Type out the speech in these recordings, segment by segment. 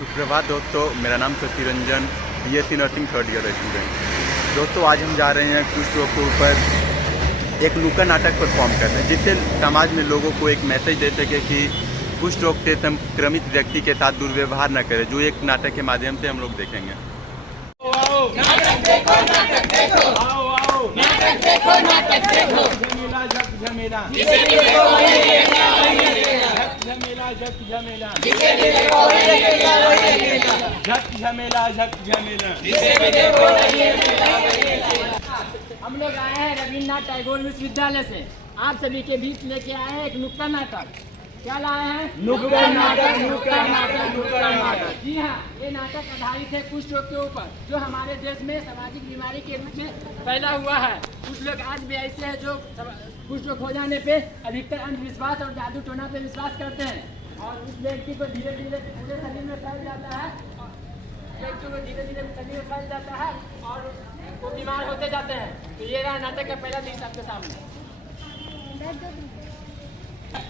सुप्रभात दोस्तों, मेरा नाम Shashi Ranjan, BSc nursing third year student. दोस्तों आज हम जा रहे हैं कुष्ठ रोग के ऊपर एक नुक्कड़ नाटक परफॉर्म कर रहे हैं, जिससे समाज में लोगों को एक मैसेज दे सके कि कुष्ठ रोग से संक्रमित व्यक्ति के साथ दुर्व्यवहार न करें, जो एक नाटक के माध्यम से हम लोग देखेंगे। नाटक देखो, नाटक देखो, आओ आओ, नाटक देखो, नाटक देखो, झमेला झक झमेला, जिसे भी देखो वही लेगा, वही लेगा, झक झमेला झक झमेला, जिसे भी देखो वही लेगा, वही लेगा, झक झमेला झक झमेला, जिसे भी देखो वही लेगा, वही लेगा। हम लोग आए हैं रविन्द्रनाथ टैगोर विश्वविद्यालय से, आप सभी के बीच लेके आए हैं एक नुक्कड़ नाटक। क्या लाए हैं? नुक्कड़ नाटक, नुक्कड़ नाटक, नुक्कड़ नाटक। जी हाँ, ये नाटक आधारित है कुष्ठ रोग के ऊपर, जो हमारे देश में सामाजिक बीमारी के रूप में फैला हुआ है। कुछ लोग आज भी ऐसे हैं जो कुष्ठ रोग हो जाने पे अधिकतर अंधविश्वास और जादू टोना पे विश्वास करते हैं, और उस व्यक्ति को धीरे धीरे पूरे शरीर में फैल जाता है, व्यक्ति को धीरे धीरे शरीर में फैल जाता है और वो बीमार होते जाते हैं। तो ये रहा नाटक का पहला दृश्य आपके सामने।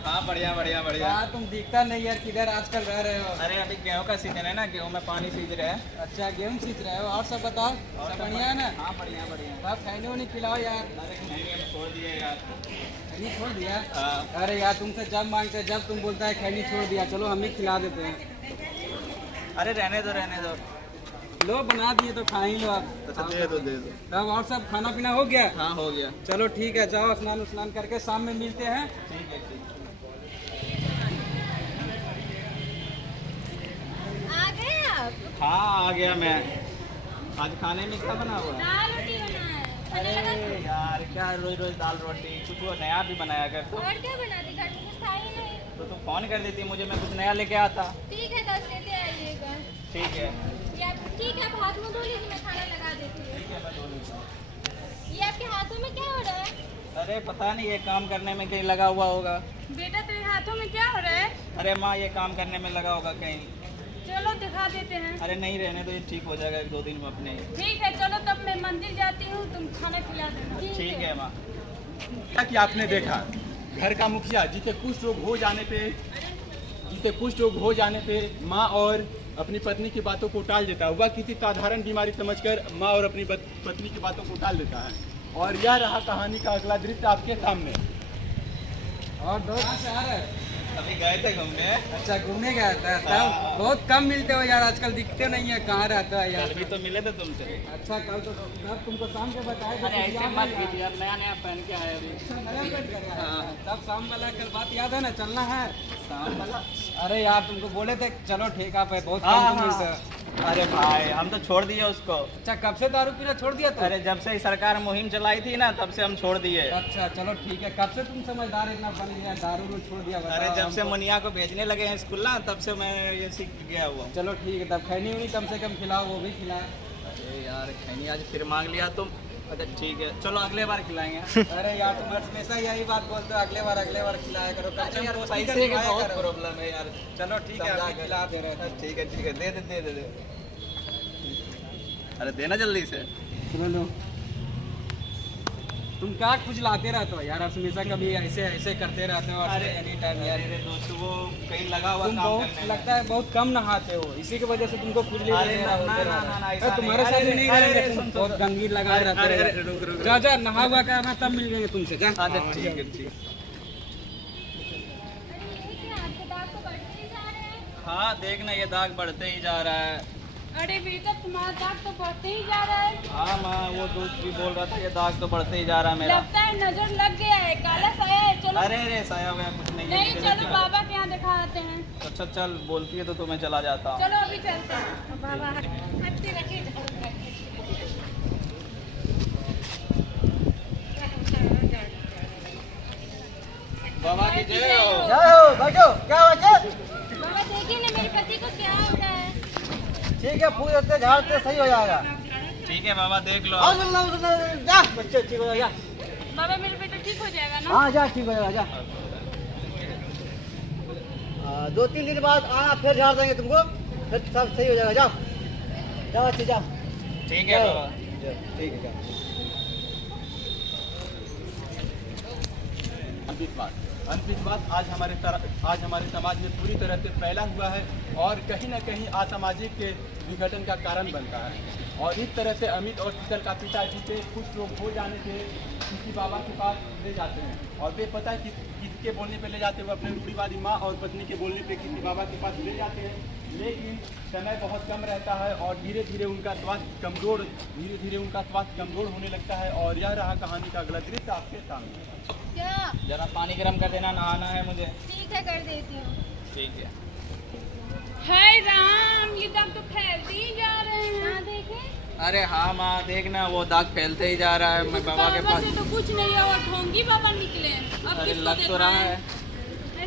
हाँ बढ़िया बढ़िया बढ़िया। तुम दिखता नहीं यार, किधर आजकल रह रहे हो? अरे अभी गेहूं का सीजन है ना, गेहूं में पानी सींच रहे हैं। अच्छा गेहूं सींच रहे हो, और सब बताओ, सब बढ़िया है ना? हाँ बढ़िया बढ़िया। आप खाने वाने खिलाओ यार। अरे नहीं हम छोड़ दिए यार। खैनी छोड़ दिया? हाँ। अरे यार तुमसे जब मांगते जब तुम बोलता है खैनी छोड़ दिया, चलो हम ही खिला देते हैं। अरे रहने दो रहने दो। लो बना दिए तो खा ही लो आप। अच्छा दे दो दे दो। तब और सब खाना पीना हो गया? हाँ हो गया। चलो ठीक है, जाओ स्नान उस्नान करके शाम में मिलते हैं। ठीक है ठीक। आ गए आप? हाँ आ गया मैं। आज खाने में क्या बना हुआ है? दाल रोटी बना है। खाने लगा? अरे यार क्या रोज रोज दाल रोटी, कुछ वो नया भी बनाया कर तो। और क्या बनाते? घर में कुछ था ही नहीं। तो तुम फोन कर देती मुझे, मैं कुछ नया लेके आता। ठीक है 10 लेते आइएगा। ठीक है या ठीक है, आप हाथ मुँह धो लीजिए, मैं खाना लगा देती हूँ। ठीक है मैं धो लूँगा। ये आपके हाथों में क्या हो रहा है? अरे पता नहीं ये काम करने में कहीं लगा हुआ होगा। बेटा तेरे हाथों में क्या हो रहा है? अरे माँ ये काम करने में लगा होगा कहीं। चलो दिखा देते हैं। अरे नहीं रहने दो, ये ठीक हो जाएगा 1-2 दिन में अपने। ठीक है चलो, तब मैं मंदिर जाती हूँ, तुम खाना खिला देना। ठीक है माँ। क्या कि आपने देखा घर का मुखिया जिसे कुष्ठ रोग हो जाने पे माँ और अपनी पत्नी की बातों को टाल देता है। वह किसी साधारण बीमारी समझकर माँ और अपनी पत्नी की बातों को टाल देता है। और यह रहा कहानी का अगला दृश्य आपके सामने। और दोस्त कहाँ से आ रहे हैं? अभी गए थे घूमने। अच्छा घूमने गया था? तब बहुत कम मिलते हो यार, आजकल दिखते नहीं है, कहाँ रहता है यार? अभी तो मिले थे तुमसे। अच्छा कल तो तब तुमको शाम के बताए थे। अरे ऐसे मत कीजिए, अब नया नया पहन के आए अभी। नया पेंट कर रहा है। तब शाम वाला कल बात याद है ना, चलना है शाम वाला। अरे यार तुमको बोले थे चलो ठीक है, बहुत हाँ, कम हाँ। मिलता है। अरे भाई हम तो छोड़ दिए उसको। अच्छा कब से दारू पीना छोड़ दिया तो? अरे जब से सरकार मुहिम चलाई थी ना, तब से हम छोड़ दिए। अच्छा चलो ठीक है, कब से तुम समझदार इतना बन गया, दारू रो छोड़ दिया? बताओ अरे जब से हमको। मुनिया को भेजने लगे हैं स्कूल ना, तब से मैं ये सीख गया हुआ। चलो ठीक है, तब खैनी उनी कम से कम खिलाओ, वो भी खिलाए। अरे यार खैनी आज फिर मांग लिया तुम। अच्छा ठीक है चलो अगले बार खिलाएंगे। अरे यार तुम हमेशा यही बात बोलते हो, अगले बार खिलाया करो। कम से यार कम पैसे का बहुत करो। प्रॉब्लम है यार। चलो ठीक है, समझा अभी कर। खिला दे रहे हैं। ठीक है दे। अरे देना जल्दी से। लो तुम क्या कुछ लाते रहते हो यार, हमेशा कभी ऐसे करते रहते हो। अरे एनी टाइम यार मेरे दोस्त वो कहीं लगा हुआ तुम काम बहुत करने लगता है बहुत कम नहाते हो, इसी की वजह से तुमको खुजली अरे वगैरह ना, होते ना, रहता ना, है। ना, ऐसा अरे तुम्हारे नहीं। साथ अरे, भी नहीं अरे, करेंगे, अरे, तुम सुन, बहुत गंदगी लगाए रहते अरे, हो। अरे, रुक। जा नहा हुआ करना, तब मिल गए तुमसे। जा अच्छा ठीक है ठीक। अरे ये क्या, आपके दाग तो बढ़ते ही जा रहे हैं। हाँ देखना ये दाग बढ़ते ही जा रहा है। अरे बेटा तुम्हारा दाग तो बढ़ते ही जा रहा है। हाँ माँ वो दोस्त भी बोल रहा था ये दाग तो बढ़ते ही जा रहा है मेरा। लगता है नजर लग गया है, काला साया है। चलो अरे साया वया कुछ नहीं है। नहीं, चलो बाबा के यहाँ दिखा आते हैं। अच्छा चल बोलती है तो तुम्हें चला जाता हूँ। चलो अभी चलते हैं। बाबा अच्छे रखिए, झाड़ू रखिए। बाबा की जय हो। बैठो, क्या बात है? बाबा देखिए ना मेरे पति को क्या हो रहा है। ठीक है, फूल देते झाड़ते सही हो जाएगा। ठीक है बाबा देख लो। जा बच्चे ठीक हो जाएगा। बाबा मेरे बेटा ठीक हो जाएगा ना? हाँ जा ठीक हो जाएगा, जा। 2-3 दिन बाद आना, फिर झाड़ देंगे तुमको, फिर सब सही हो जाएगा। जाओ अच्छे जाओ। ठीक है बाबा। ठीक है। इस बात अंधविश्वास आज हमारे समाज में पूरी तरह से फैला हुआ है और कहीं ना कहीं असामाजिक के विघटन का कारण बनता है। और इस तरह से अमित और शीतल का पिताजी से कुछ लोग हो जाने से किसी बाबा के पास ले जाते हैं और वे पता है किसके बोलने पे ले जाते हैं, वो अपने रूढ़िवादी माँ और पत्नी के बोलने पे किसी बाबा के पास ले जाते हैं। लेकिन समय बहुत कम रहता है और धीरे धीरे उनका स्वास्थ्य कमज़ोर होने लगता है। और यह रहा कहानी का अगला दृश्य आपके सामने। क्या? जरा पानी गर्म कर देना, नहाना है मुझे। ठीक है, कर देती हूँ। ठीक है। हाय राम, ये दाग तो फैलते ही जा रहे हैं। हाँ, देखें। अरे हाँ माँ, देखना वो दाग फैलते ही जा रहा है। मैं बाबा के पास से तो कुछ नहीं है और ढोंगी बाबा निकले। अब अरे किसको लग तो रहा है।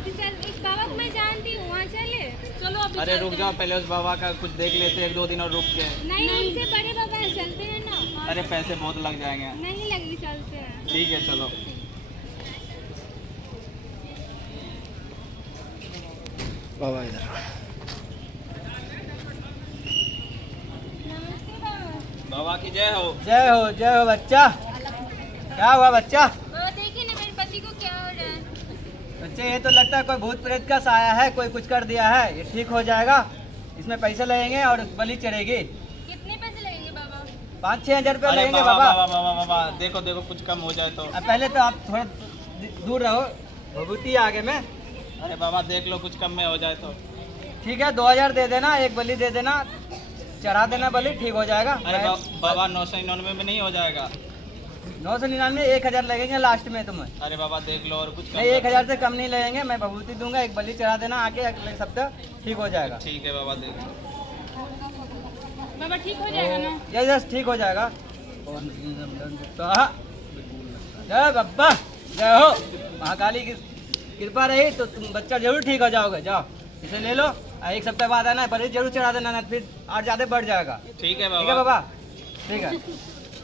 चल, इस बाबा को मैं जानती हूँ, वहाँ चले। चलो अभी अरे रुक चलते जाओ, हैं। पहले उस बाबा का कुछ देख लेते, 1-2 दिन और रुक के। नहीं, इनसे बड़े बाबा हैं, चलते हैं ना। अरे पैसे बहुत लग जाएंगे। नहीं लगेगी, चलते हैं। ठीक है चलो। बाबा इधर। नमस्ते बाबा। बाबा की जय हो। जय हो बच्चा। क्या हुआ बच्चा? बाबा देखिए ना, मेरे पति को क्या हो रहा है। बच्चे ये तो लगता है कोई भूत प्रेत का साया है, कोई कुछ कर दिया है। ये ठीक हो जाएगा। इसमें पैसे लगेंगे और बलि चढ़ेगी। कितने पैसे लगेंगे बाबा? 5-6 हजार रुपये अरे लगेंगे बाबा बाबा। बाबा बाबा बाबा, देखो देखो कुछ कम हो जाए तो। अब पहले तो आप थोड़ा दूर रहो, भभूति आगे में। अरे बाबा देख लो, कुछ कम में हो जाए तो। ठीक है, 2000 दे देना, एक बलि दे देना, चढ़ा देना बलि, ठीक हो जाएगा। अरे बाबा 999 में नहीं हो जाएगा। 999, 1000 लगेंगे लास्ट में तुम्हें। अरे बाबा देख लो और कुछ कम नहीं, कर 1000 से कम नहीं लगेंगे। मैं भभूति दूंगा, एक बलि चढ़ा देना आके, अगले सप्ताह ठीक हो जाएगा। ठीक है बाबा देख लो। बाबा ठीक हो जाएगा ना? यस ठीक हो जाएगा। जय बाबा, जय हो। महाकाली की कृपा रही तो तुम बच्चा जरूर ठीक हो जाओगे। जाओ इसे ले लो, 1 सप्ताह बाद आना है, बलि जरूर चढ़ा देना, ना फिर और ज़्यादा बढ़ जाएगा। ठीक है ठीक है बाबा। बाबा, ठीक है।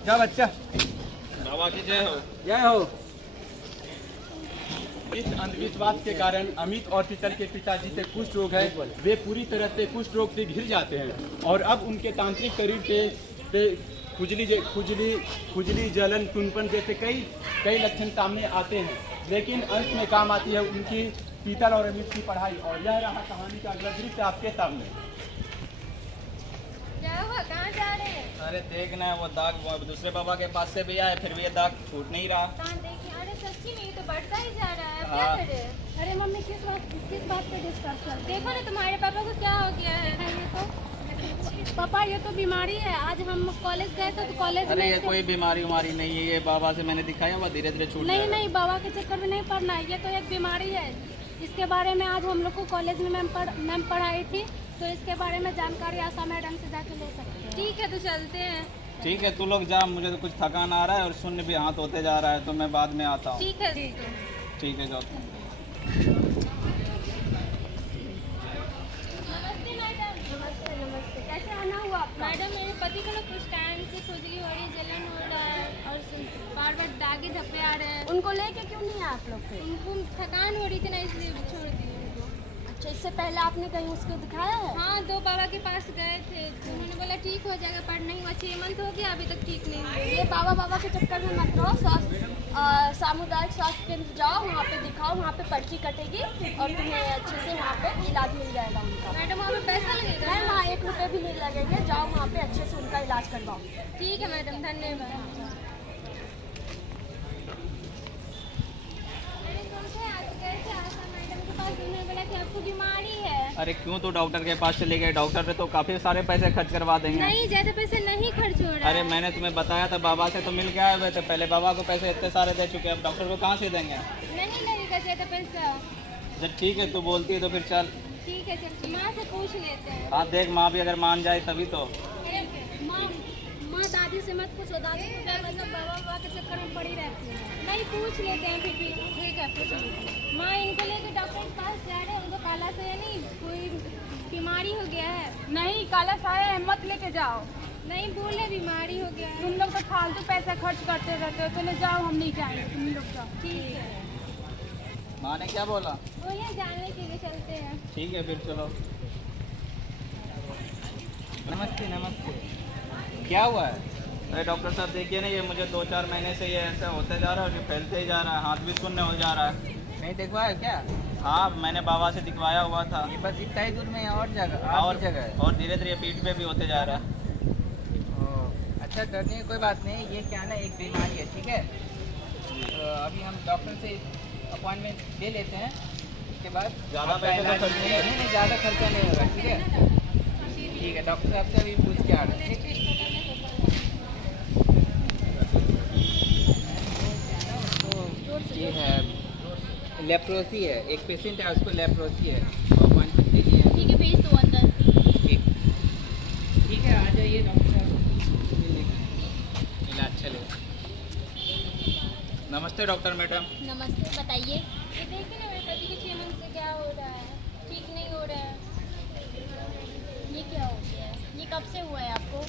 जाओ बच्चा। बाबा की जय हो। जय हो। इस अंधविश्वास के कारण अमित और शीतल के पिताजी से कुष्ठ रोग है, वे पूरी तरह से कुष्ठ रोग से घिर जाते हैं और अब उनके तांत्रिक शरीर पे खुजली, जलन, टुनपन जैसे कई लक्षण सामने आते हैं। लेकिन अंत में काम आती है उनकी शीतल और अमित की पढ़ाई। और यह रहा कहानी का अगला दृश्य आपके सामने। क्या हुआ, कहाँ जा रहे हैं? अरे देखना वो दाग वो दूसरे बाबा के पास से भी आए, फिर भी ये दाग छूट नहीं रहा। कहाँ देखिए? अरे सच्ची में ये तो बढ़ता ही जा रहा है। अब हाँ। क्या करें? अरे मम्मी किस बात पे डिस्कस कर? देखो ना तुम्हारे पापा को क्या हो गया है। ये तो पापा, ये तो बीमारी है। आज हम कॉलेज गए थे तो कॉलेज अरे में ये कोई बीमारी उमारी नहीं है, ये बाबा से मैंने दिखाया हुआ, धीरे धीरे छूट नहीं जाएगा। नहीं, बाबा के चक्कर में नहीं पड़ना है। ये तो एक बीमारी है। इसके बारे में आज हम लोग को कॉलेज में मैम पढ़ाई थी, तो इसके बारे में जानकारी आशा मैडम से जाके ले सकते हैं। ठीक है, तो चलते हैं। ठीक है तू लोग जा, मुझे तो कुछ थकान आ रहा है और शून्य भी हाथ होते जा रहा है, तो मैं बाद में आता हूँ। ठीक है। ठीक है जाओ। नमस्ते मैडम। नमस्ते। कैसे आना हुआ आपका? मैडम मेरे पति को ना कुछ टाइम से खुजली हो रही, जलन हो रहा है और बार बार दागे धब्बे आ रहे हैं। उनको लेके क्यों नहीं आए आप लोग फिर? उनको थकान हो रही थी ना, इसलिए छोड़ दी उनको। अच्छा, इससे पहले आपने कहीं उसको दिखाया है? हाँ, 2 बाबा के पास गए थे, तो उन्होंने बोला ठीक हो जाएगा, पर नहीं हुआ। 6 मंथ हो गया, अभी तक ठीक नहीं हुआ। ये बाबा के चक्कर में मत रहो। सामुदायिक स्वास्थ्य केंद्र जाओ, वहाँ पे दिखाओ, वहाँ पे पर्ची कटेगी और तुम्हें अच्छे से वहाँ पे इलाज मिल जाएगा उनका। मैडम वहाँ पे पैसा लगेगा? मैम वहाँ 1 रुपये भी नहीं लगेंगे। जाओ वहाँ पे अच्छे से उनका इलाज करवाओ। ठीक है मैडम, धन्यवाद। मैंने सोचा आज गए थे आशा मैडम के पास, उन्होंने बोला कि आपको बीमारी है। अरे क्यों तो डॉक्टर के पास चले गए? डॉक्टर ने तो काफी सारे पैसे खर्च करवा देंगे। नहीं, ज़्यादा पैसे नहीं खर्च हो रहा। अरे मैंने तुम्हें बताया था, बाबा से तो मिल के आए हुए थे, पहले बाबा को पैसे इतने सारे दे चुके हैं, अब डॉक्टर को कहाँ से देंगे? नहीं लगेगा ज़्यादा पैसा। जब ठीक है तू बोलती है तो फिर चल। ठीक है, चल माँ से पूछ लेते हैं। हाँ देख, माँ भी अगर मान जाए तभी तो। माँ दादी से मत पूछो, दादी तो क्या मतलब बाबा के चक्कर में पड़ी रहती है। नहीं, पूछ लेते हैं फिर भी। ठीक है, पूछ लेते हैं। माँ इनको लेके डॉक्टर के पास जा रहे हैं, उनको काला साया नहीं, कोई बीमारी हो गया है। नहीं, काला साया है, मत लेके जाओ। नहीं बोले बीमारी हो गया है। तुम लोग तो फालतू पैसा खर्च करते रहते हो। चले जाओ, हम नहीं जाएंगे, तुम लोग जाओ। ठीक है, माँ ने क्या बोला? वो ये जानने के लिए चलते हैं। ठीक है फिर चलो। नमस्ते नमस्ते। क्या हुआ है? अरे डॉक्टर साहब देखिए ना, ये मुझे 2-4 महीने से ये ऐसा होते जा रहा है और ये फैलते ही जा रहा है, हाथ भी शून्य हो जा रहा है। कहीं देखवाया क्या? हाँ मैंने बाबा से दिखवाया हुआ था। ये बस इतना ही दूर में है और जगह और जगह है? और धीरे धीरे पीठ पे भी होते जा रहा है। अच्छा डरने की कोई बात नहीं, ये क्या ना एक बीमारी है, ठीक है? तो अभी हम डॉक्टर से अपॉइंटमेंट ले लेते हैं, उसके बाद ज़्यादा आपका पैसे का इलाज- खर्च नहीं है? नहीं ज़्यादा खर्चा नहीं होगा, ठीक है? ठीक है, डॉक्टर साहब से अभी पूछ के आ रहे हैं, ठीक? तो ये है लेप्रोसी है, एक पेशेंट है उसको लेप्रोसी है, तो अपॉइंटमेंट लीजिए। ठीक है, भेज दो अंदर। ठीक है, आ जाइए डॉक्टर साहब, इलाज चलेगा। नमस्ते डॉक्टर मैडम। नमस्ते, बताइए। ये देखिए ना मेरे पति के 6 मंथ से क्या हो रहा है, ठीक नहीं हो रहा है। ये क्या हो गया है? ये कब से हुआ है आपको?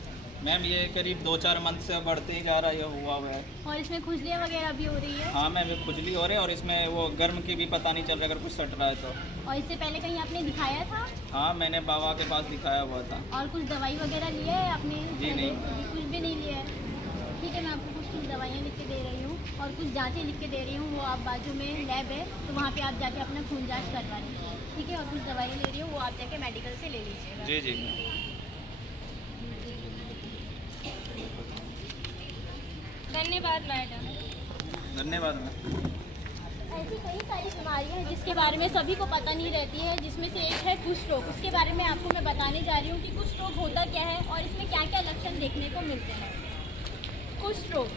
मैम ये करीब 2-4 मंथ से बढ़ते ही जा रहा है, ये हुआ हुआ है। और इसमें खुजलियाँ वगैरह भी हो रही है? हाँ मैम ये खुजली हो रही है और इसमें वो गर्म की भी पता नहीं चल रहा अगर कुछ सट रहा है तो। और इससे पहले कहीं आपने दिखाया था? हाँ मैंने बाबा के पास दिखाया हुआ था। और कुछ दवाई वगैरह लिया है आपने? जी नहीं। कुछ भी नहीं लिया है। ठीक है, मैं आपको कुछ दवाइयाँ लिख के दे रही हूँ और कुछ जाँचें लिख के दे रही हूँ। वो आप बाजू में लैब है तो वहाँ पे आप जाके अपना खून जाँच करवा लीजिए, ठीक है? और कुछ दवाइयाँ ले रही हूँ, वो आप जाके मेडिकल से ले लीजिएगा। जी जी। धन्यवाद मैडम। धन्यवाद मैम। ऐसी कई सारी बीमारियां हैं जिसके बारे में सभी को पता नहीं रहती है, जिसमें से एक है कुष्ठ रोग। उसके बारे में आपको मैं बताने जा रही हूँ कि कुष्ठ रोग होता क्या है और इसमें क्या क्या लक्षण देखने को मिलते हैं। कुष्ठ रोग,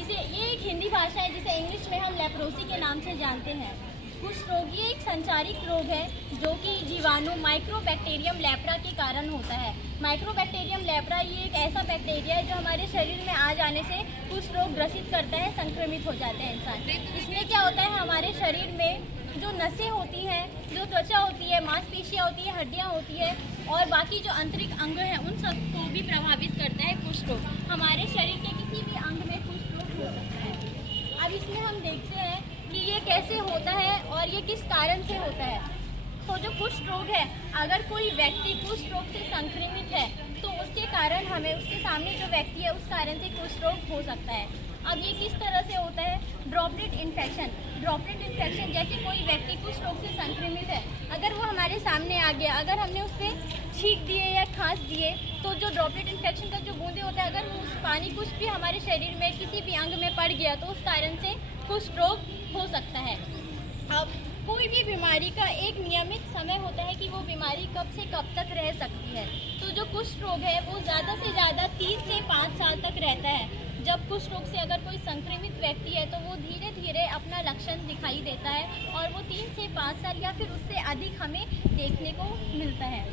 ये एक हिंदी भाषा है जिसे इंग्लिश में हम लेप्रोसी के नाम से जानते हैं। कुष्ठ रोग ये एक संचारित रोग है जो कि जीवाणु माइक्रोबैक्टीरियम लेप्रा के कारण होता है। माइक्रोबैक्टीरियम लेप्रा ये एक ऐसा बैक्टीरिया है जो हमारे शरीर में आ जाने से कुष्ठ रोग ग्रसित करता है, संक्रमित हो जाते हैं इंसान। इसमें क्या होता है, हमारे शरीर में जो नसें होती हैं, जो त्वचा होती है, मांसपेशियाँ होती है, हड्डियाँ होती है और बाकी जो आंतरिक अंग हैं उन सबको भी प्रभावित करता है कुष्ठ रोग। हमारे शरीर के किसी भी अंग में कुष्ठ रोग हो सकता है। अब इसमें हम देखते हैं कि ये कैसे होता है और ये किस कारण से होता है। तो जो कुष्ठ रोग है, अगर कोई व्यक्ति कुष्ठ रोग से संक्रमित है तो उसके कारण हमें उसके सामने जो व्यक्ति है उस कारण से कुष्ठ रोग हो सकता है। अब ये किस तरह से होता है, ड्रॉपलेट इन्फेक्शन। ड्रॉपलेट इन्फेक्शन जैसे कोई व्यक्ति कुष्ठ रोग से संक्रमित है, अगर वो हमारे सामने आ गया, अगर हमने उस पर छींक दिए या खांस दिए तो जो ड्रॉपलेट इन्फेक्शन का जो बूंदे होता है, अगर उस पानी कुछ भी हमारे शरीर में किसी भी अंग में पड़ गया तो उस कारण से कुष्ठ रोग हो सकता है। अब कोई भी बीमारी का एक नियमित समय होता है कि वो बीमारी कब से कब तक रह सकती है। तो जो कुष्ठ रोग है वो ज़्यादा से ज़्यादा 3 से 5 साल तक रहता है। जब कुष्ठ रोग से अगर कोई संक्रमित व्यक्ति है तो वो धीरे धीरे अपना लक्षण दिखाई देता है और वो 3 से 5 साल या फिर उससे अधिक हमें देखने को मिलता है।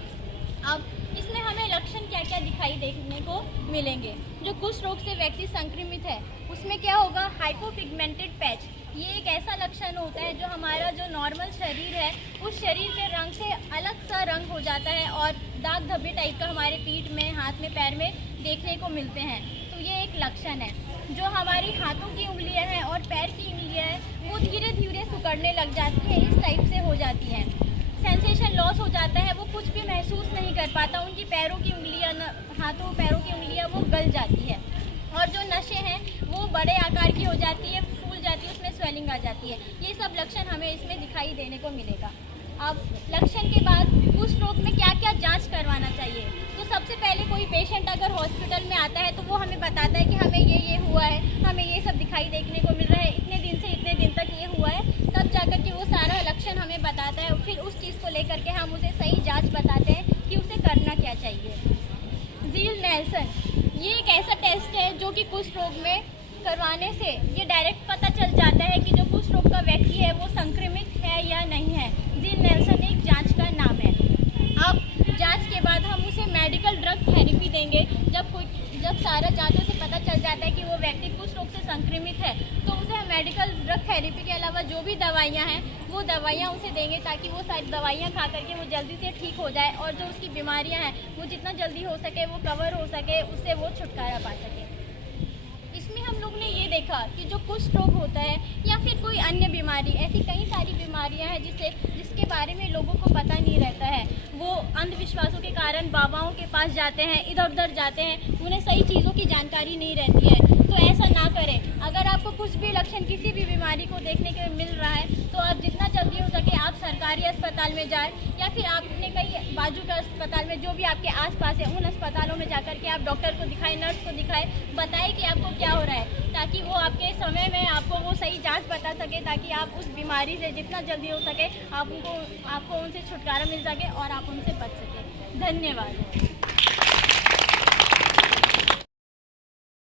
अब इसमें हमें लक्षण क्या क्या दिखाई देखने को मिलेंगे। जो कुष्ठ रोग से व्यक्ति संक्रमित है उसमें क्या होगा, हाइपोपिगमेंटेड पैच। ये एक ऐसा लक्षण होता है जो हमारा जो नॉर्मल शरीर है उस शरीर के रंग से अलग सा रंग हो जाता है और दाग धब्बे टाइप का हमारे पीठ में, हाथ में, पैर में देखने को मिलते हैं। तो ये एक लक्षण है। जो हमारी हाथों की उंगलियां हैं और पैर की उंगलियां हैं वो धीरे धीरे सिकुड़ने लग जाती हैं, इस टाइप से हो जाती हैं। सेंसेशन लॉस हो जाता है, वो कुछ भी महसूस नहीं कर पाता, उनकी पैरों की उंगलियां, हाथों पैरों की उंगलियां वो गल जाती है और जो नसें हैं वो बड़े आकार की हो जाती है, फूल जाती है, उसमें स्वेलिंग आ जाती है। ये सब लक्षण हमें इसमें दिखाई देने को मिलेगा। अब लक्षण के बाद कुष्ठ रोग में क्या क्या जांच करवाना चाहिए। तो सबसे पहले कोई पेशेंट अगर हॉस्पिटल में आता है तो वो हमें बताता है कि हमें ये हुआ है, हमें ये सब दिखाई देखने को मिल रहा है, इतने दिन से इतने दिन तक ये हुआ है, तब जाकर के वो सारा लक्षण हमें बताता है। फिर उस चीज़ को लेकर के हम उसे सही जाँच बताते हैं कि उसे करना क्या चाहिए। ज़ील नेल्सन ये एक ऐसा टेस्ट है जो कि कुष्ठ रोग में करवाने से ये डायरेक्ट पता चल जाता है कि जो कुष्ठ रोग का व्यक्ति है वो संक्रमित है या नहीं है। ज़ील नेल्सन एक जांच का नाम है। अब जांच के बाद हम उसे मेडिकल ड्रग थेरेपी देंगे। जब सारा जांचों से पता चल जाता है कि वो व्यक्ति कुष्ठ रोग से संक्रमित है तो उसे हम मेडिकल ड्रग थेरेपी के अलावा जो भी दवाइयाँ हैं वो दवाइयाँ उसे देंगे ताकि वो सारी दवाइयाँ खा करके वो जल्दी से ठीक हो जाए और जो उसकी बीमारियाँ हैं वो जितना जल्दी हो सके वो कवर हो सके, उससे वो छुटकारा पा सके। इसमें हम लोग ने ये देखा कि जो कुष्ठ रोग होता है या फिर कोई अन्य बीमारी, ऐसी कई सारी बीमारियां हैं जिसके बारे में लोगों को पता नहीं रहता है। वो अंधविश्वासों के कारण बाबाओं के पास जाते हैं, इधर उधर जाते हैं, उन्हें सही चीज़ों की जानकारी नहीं रहती है। तो तो ऐसा ना करें। अगर आपको कुछ भी लक्षण किसी भी बीमारी को देखने के मिल रहा है तो आप जितना जल्दी हो सके आप सरकारी अस्पताल में जाएं या फिर आपने कहीं बाजू का अस्पताल में जो भी आपके आसपास है उन अस्पतालों में जाकर के आप डॉक्टर को दिखाएं, नर्स को दिखाएं, बताएं कि आपको क्या हो रहा है, ताकि वो आपके समय में आपको वो सही जांच बता सके, ताकि आप उस बीमारी से जितना जल्दी हो सके आपको उनसे छुटकारा मिल सके और आप उनसे बच सके। धन्यवाद।